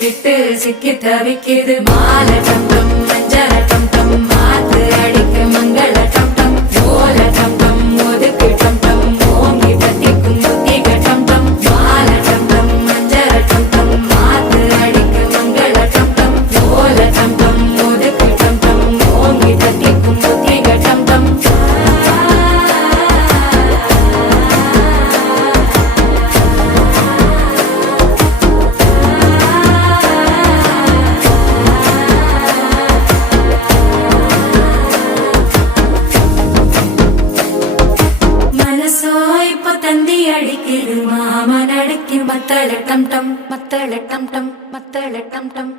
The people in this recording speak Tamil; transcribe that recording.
விட்டு சிக்கி தவிக்குது மால டம் டம் மஞ்சள டம் டம் மாத்து அடிக்க மங்கள டம் டம் ஓல டம் டம் ஒதுக்கு டம் டம் ஓங்கி தட்டிக்கும் புத்திக டம் டம் மால டம் டம் மஞ்சள டம் டம் மாத்து அடிக்க மங்கள டம் டம் ஓல டம் டம் ஒதுக்கு டம் டம் ஓங்கி தட்டிக்கும் புத்திக டம் டம் தந்தி அடிக்குது மாமன் அடிக்கு மத்தள டம் டம் மத்தள டம் டம் மத்தள டம் டம்